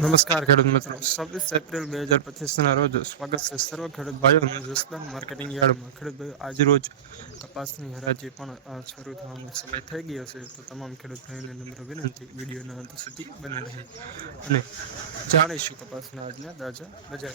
નમસ્કાર ખેડૂત મિત્રો. છવ્વીસ એપ્રિલ બે હજાર પચીસના રોજ સ્વાગત છે સર્વ ખેડૂત ભાઈઓનું જસદન માર્કેટિંગ યાર્ડમાં. ખેડૂત ભાઈઓ, આજ રોજ કપાસની હરાજી પણ શરૂ થવાનો સમય થઈ ગયો છે. તો તમામ ખેડૂત ભાઈઓને નમ્ર વિનંતી, વિડીયોના અંત સુધી બને રહે અને જાણીશું કપાસના આજના તાજા બજાર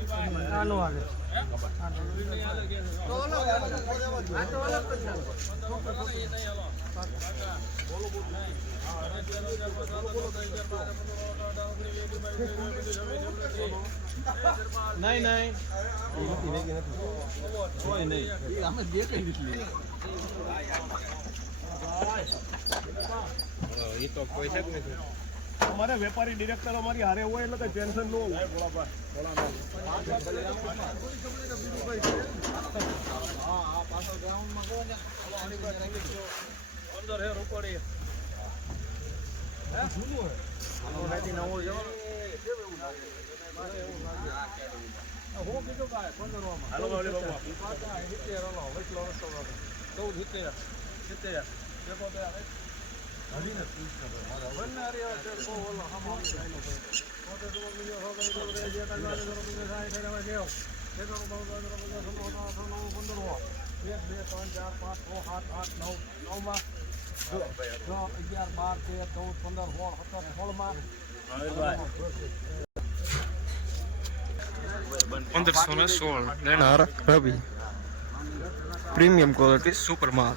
ભાવ. નહીં નહીં એ તો કોઈ છે નથી અમારે વેપારી ડિરેક્ટર અમારી હારે હોય એટલે કઈ ટેન્શન ન હોય. અંદર હે રોકડી હાલો બાવલી બાબુ. ચૌદ સિત્તેર સિત્તેર એક બે ત્રણ ચાર પાંચ છ સાત આઠ નવ નવમાં છ અગિયાર બાર તેર ચૌદ પંદર સોળ. સત્તર સોળમાં પંદરસો ને પ્રીમિયમ ક્વોલિટી સુપર માલ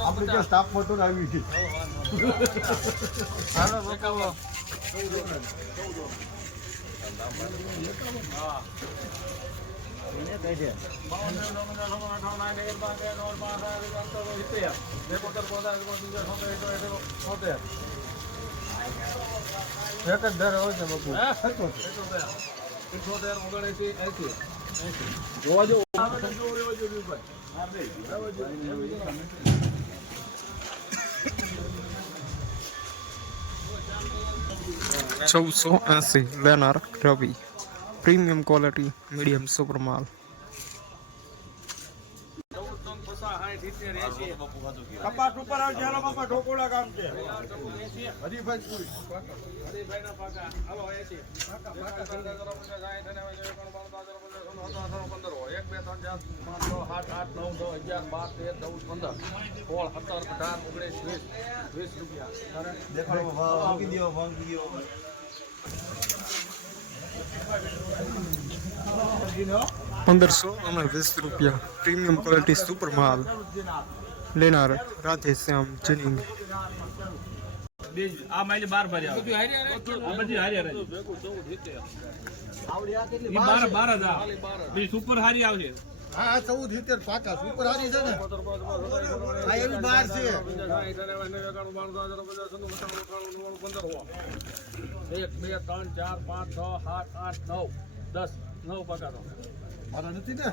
આપણે ત્યાં સ્ટાફ મોટો આવી છે? એક જ દર હોય છે બાપુ. ઇઠોતેર ઓગણએસી એસી જોવા જો ચૌદસો એંસી લેનાર Ravi premium quality medium super કપાસ ઉપર આવશે હાલો બાપા ઢોકોડા કામ છે હરિભાઈ એક બે ત્રણ ચાર પાંચ છ. સાત આઠ નવ દસ અગિયાર બાર તેર ચૌદ પંદર સોળ સત્તર અઢાર ઓગણીસ વીસ વીસ રૂપિયા પંદરસો અને વીસ રૂપિયા. પ્રીમિયમ ક્વોલિટી સુપર માલ લેનાર રાધેશ્યામ જનિંગ. સુપર હારી આવશે. હા હા ચૌદ સિત્તેર પાકા. સુપર હારી છે ને? આ એવી બાર છે. એક બે ત્રણ ચાર પાંચ છ સાત આઠ નવ દસ. નવ પગારો મારા નથી ને?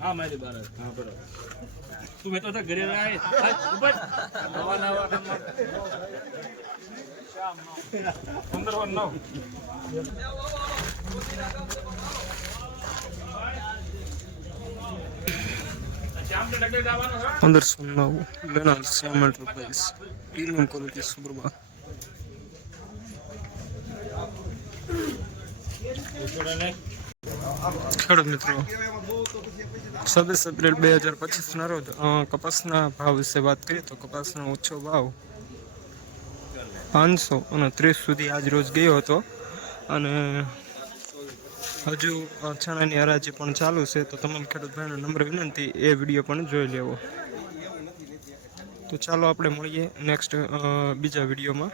હા મારી બાર. જ. હા બરોબર. તું મેં તો હતા ઘરે રાય ઉપર નવા નવા પંદર પંદરસો નવ. લેનાર Shyam enterprise. Premium quality super માલ ખેડૂત મિત્રો. છવ્વીસ એપ્રિલ બે હજાર પચીસના રોજ કપાસના ભાવ વિશે વાત કરીએ તો કપાસનો ઓછો ભાવ પાંચસો અને ત્રીસ સુધી આજ રોજ ગયો હતો. અને હજુ છાણાની હરાજી પણ ચાલુ છે, તો તમામ ખેડૂત ભાઈનો નંબર વિનંતી, એ વીડિયો પણ જોઈ લેવો. તો ચાલો આપણે મળીએ નેક્સ્ટ બીજા વિડીયોમાં.